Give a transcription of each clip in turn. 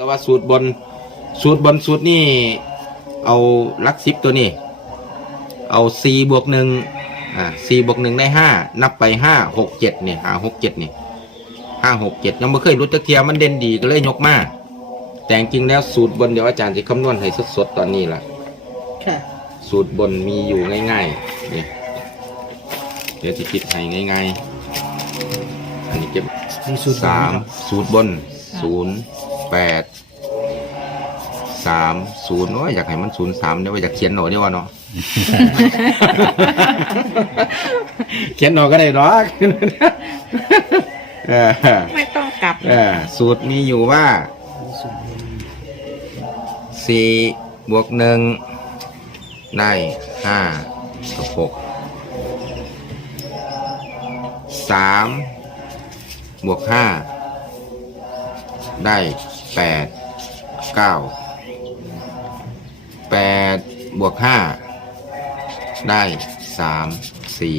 แต่ว่าสูตรบนสูตรบนสูตรนี่เอาหลักสิบตัวนี้ เอาสี่บวกหนึ่งอ่าสี่บวกหนึ่งได้ห้านับไปห้าหกเจ็ดเนี่ยห้าหกเจ็ดเนี่ยห้าหกเจ็ดยังไม่เคยรู้จักเทียมันเด่นดีก็เลยยกมาแต่จริงๆแล้วสูตรบนเดี๋ยวอาจารย์จะคำนวณให้สดๆตอนนี้ล่ะค่ะ สูตรบนมีอยู่ง่ายๆเนี่ยเดี๋ยวจะคิดให้ง่ายๆอันนี้เก็บมีสูตรสามสูตรบนศูนย์ แปดสามศูนย์โอ้ยอยากให้มันศูนย์สามเดี๋ยวอยากเขียนหน่อยดีกว่าเนาะ เขียนหน่อยก็ได้หรอกเออไม่ต้องกลับเออสูตรมีอยู่ว่าสี่บวกหนึ่งได้ห้ากับหกสามบวกห้าได้ แปดเก้าแปดบวกห้าได้สามสี่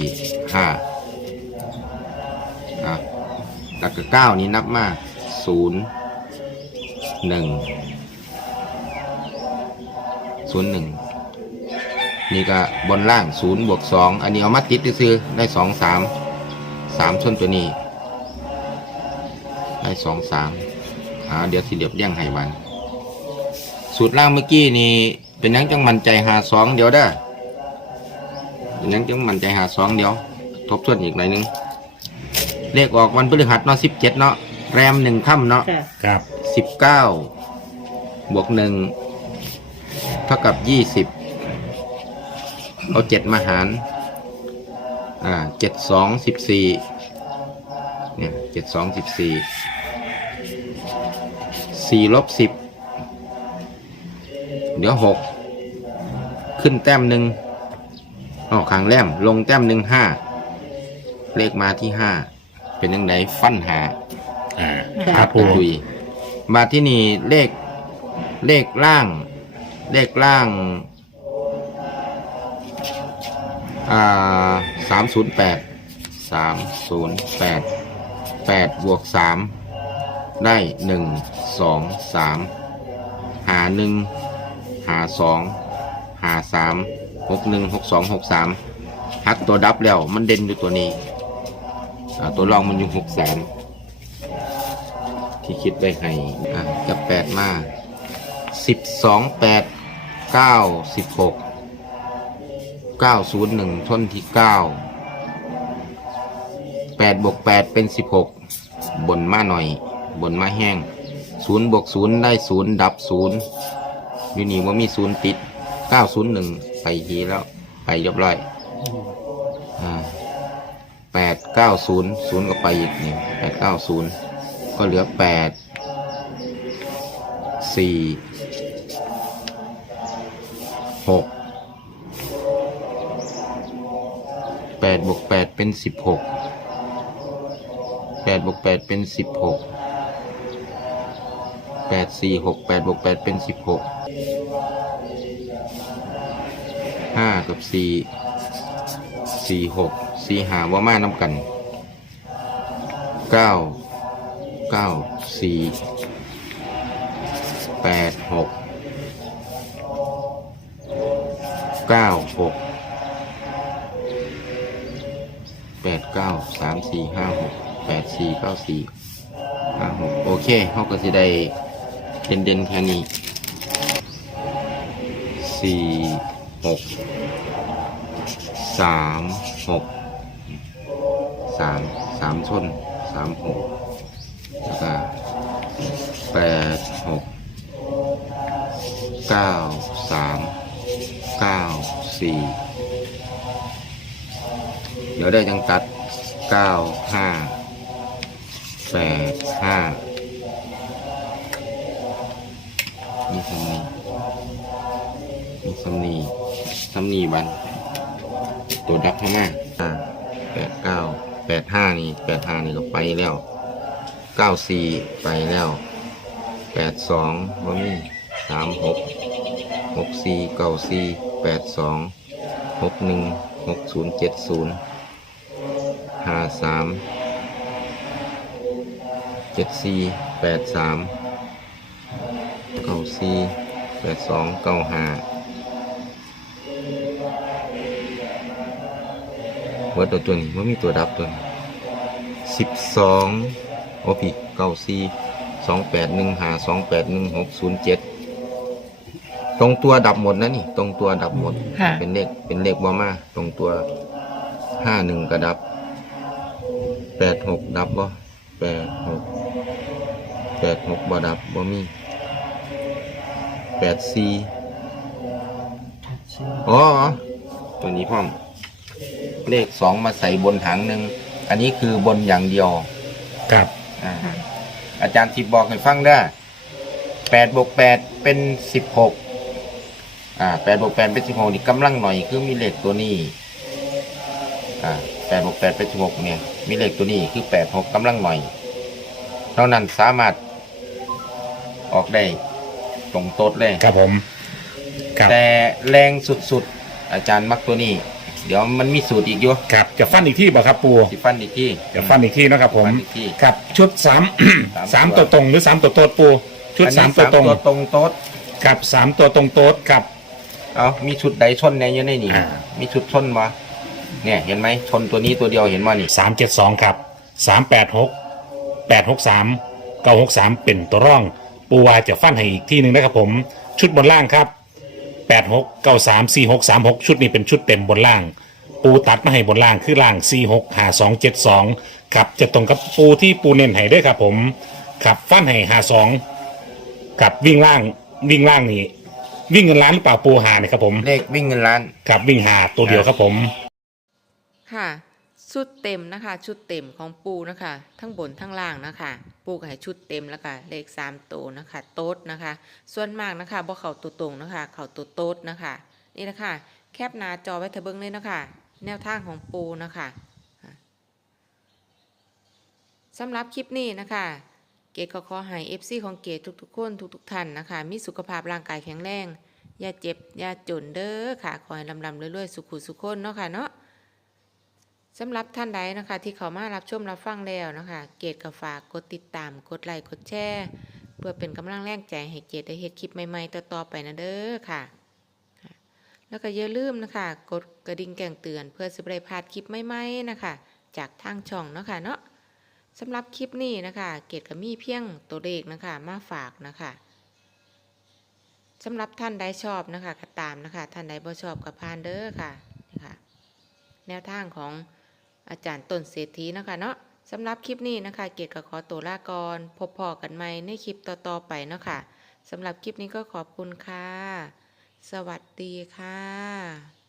ห้าอะแล้วก็เก้านี้นับมาศูนย์หนึ่งศูนย์หนึ่งนี่ก็บนล่างศูนย์บวกสองอันนี้เอามาติดซื้อได้สองสามสามชนตัวนี้ ได้สองสาม อ่าเดี๋ยวสิเดียบเลี้ยงให้วันสูตรล่างเมื่อกี้นี่เป็นหยังจังมันใจหาสองเดี๋ยวได้อเป็นหยังจังมันใจหาสองเดี๋ยว ทบทวนอีกหน่อยหนึงเลขออกวันพฤหัสเนาะสิบเจ็ดเนาะแรมหนึ่งค่ำเนาะค่ะครับ สิบเก้าบวกหนึ่งเท่ากับยี่สิบเอาเจ็ดมาหารอ่าเจ็ดสองสิบสี่เนี่ยเจ็ดสองสิบสี่ สี่ลบสิบเดี๋ยวหกขึ้นแต้มหนึ่งอ๋อขางแรมลงแต้มหนึ่งห้าเลขมาที่ห้าเป็นยังไงฟันหาอ่าค่ะครับผกระมดุยมาที่นี่เลขเลขล่าง เลขล่างอ่าสามศูนย์แปดสามศูนย์แปดแปดบวกสาม ได้หนึ่งสองสามหาหนึ่งหาสองหาสามหกหนึ่งหกสองหกสามหักตัวดับแล้วมันเด่นอยู่ตัวนี้ตัวรองมันอยู่หกแสนที่คิดไว้ให้อะกับแปดมาสิบสองแปดเก้าสิบหกเก้าศูนย์หนึ่งท่อนที่เก้าแปดบวกแปดเป็นสิบหกบนมาหน่อย บนมาแห้งศูนย์บวกศูนย์ได้ศูนย์ดับศูนย์อยู่นี่ว่ามีศูนย์ติดเก้าศูนย์หนึ่งไปทีแล้ว ไปเรียบร้อยอ่าแปดเก้าศูนย์ศูนย์ก็ไปอีกนี่แปดเก้าศูนย์ก็เหลือแปดสี่หกแปดบวกแปดเป็นสิบหกแปดบวกแปดเป็นสิบหก แปดสี่หกแปดบวกแปดเป็นสิบหกห้ากับสี่สี่หกสี่หาว่ามาน้ำกันเก้าเก้าสี่แปดหกเก้าหกแปดเก้าสามสี่ห้าหกแปดสี่เก้าสี่ห้าหกโอเคเขาก็จะได้ เด่นเด่นๆแค่นี้สี่หกสามหกสามสามชนสามหกแล้วก็แปดหกเก้าสามเก้าสี่เดี๋ยวได้จังตัดเก้าห้าแปดห้า มีสำนีมีสำนีสำนีบัน ตัวดับข้างหน้าอ่าแปดเก้าแปดห้านี่แปดห้านี่ก็ไปแล้วเก้าสี่ไปแล้วแปดสองบ่มีสามหกหกสี่เก้าสี่แปดสองหกหนึ่งหกศูนย์เจ็ดศูนย์ห้าสามเจ็ดสี่แปดสาม เก้าสี่แปดสองเก้าห้าเวิร์ดตัวนี้ว่ามีตัวดับตัวนี้สิบสองโอ้พี่เก้าสี่สองแปดหนึ่งห้าสองแปดหนึ่งหกศูนย์เจ็ดตรงตัวดับหมดนะนี่ ตรงตัวดับหมด ค่ะ เป็นเลขเป็นเลขบอมาตรงตัวห้าหนึ่งก็ดับแปดหกดับบ่แปดหกแปดหกบ่ดับบ่มี แปดสี่อ๋อ ตัวนี้พ่อม เลขสองมาใส่บนถังหนึ่ง อันนี้คือบนอย่างเดียวครับอ่าอาจารย์ทิพย์บอกให้ฟังได้แปดบวกแปดเป็นสิบหกอ่าแปดบวกแปดเป็นสิบหกนี่กำลังหน่อยคือมีเลขตัวนี้ อ่าแปดบวกแปดเป็นสิบหกเนี่ย มีเลขตัวนี้คือแปดหกกำลังหน่อย เท่านั้นสามารถออกได้ ตรงโต๊ดเลย ครับผม ครับ แต่แรงสุดๆ อาจารย์มักตัวนี้ เดี๋ยวมันมีสูตรอีกอยู่ครับ จะฟันอีกที่บ่ครับปู สิฟันอีกที่ จะฟันอีกที่เนาะครับผม ฟันอีกที่ครับ ชุดสาม สามสามตัตัววตรงหรือสามตัวโต๊ดปู ชุดอันสานี้มตัวตรงตัวตรงโต๊ดครับสามตัวตรงโต๊ดครับ เอามีชุดใดชนในอยู่ในนี่อ่า มีชุดชนมาเนี่ยเห็นไหมชนตัวนี้ตัวเดียวเห็นมานี่สามเจ็ดสองครับสามแปดหกแปดหกสามเก้าหกสามเป็นตัวร่อง ปูวาจะฟันให้อีกที่หนึ่งนะครับผมชุดบนล่างครับแปดหกเก้าสามสี่หกสามหกชุดนี้เป็นชุดเต็มบนล่าง ปูตัดมาให้บนล่างคือล่างสี่หกหาสองเจ็ดสองครับจะตรงกับปูที่ปูเน้นให้ด้วยครับผมขับฟันให้หาสองกับวิ่งล่างวิ่งล่างนี่วิ่งเงินล้านหรือเปล่าปูหาเนี่ยครับผมเลขวิ่งเงินล้านกับวิ่งหาตัวเดียวครับผมค่ะ ชุดเต็มนะคะ ชุดเต็มของปูนะคะ ทั้งบนทั้งล่างนะคะ ปูก็ให้ชุดเต็มแล้วค่ะเลขสามตัวนะคะ โต๊ดนะคะ ส่วนมากนะคะบ่เข่าตัวตรงนะคะ เข่าตัวโต๊ดนะคะ นี่นะคะ แคปหน้าจอไว้เถอะเบิ้งเลยนะคะ แนวทางของปูนะคะสำหรับคลิปนี้นะคะ เกดก็ขอให้ FC ของเกดทุกๆคนทุกๆท่านนะคะ มีสุขภาพร่างกายแข็งแรงอย่าเจ็บอย่าจนเด้อค่ะ ขอให้ลำๆรวยๆสุขุสุขคนเนาะค่ะเนาะ สำหรับท่านใดนะคะ ที่เขามารับชมรับฟังแล้วนะคะ เกดก็ฝากกดติดตามกดไลค์กดแชร์เพื่อเป็นกำลังแรงใจให้เกดได้เฮ็ดคลิปใหม่ๆต่อๆไปนะเด้อค่ะ แล้วก็อย่าลืมนะคะ กดกระดิ่งแจ้งเตือนเพื่อสิบได้พลาดคลิปใหม่ๆนะคะ จากทางช่องเนาะค่ะเนาะสำหรับคลิปนี้นะคะ เกดก็มีเพียงตัวเลขนะคะ มาฝากนะคะสำหรับท่านใดชอบนะคะก็ตามนะคะ ท่านใดบ่ชอบก็ผ่านเด้อค่ะนี่ค่ะแนวทางของ อาจารย์ต้นเศรษฐีนะคะเนาะสำหรับคลิปนี้นะคะ เกียรติก็ขอตัวลาก่อนพบพอกันใหม่ในคลิปต่อๆไปเนาะค่ะสำหรับคลิปนี้ก็ขอบคุณค่ะ สวัสดีค่ะ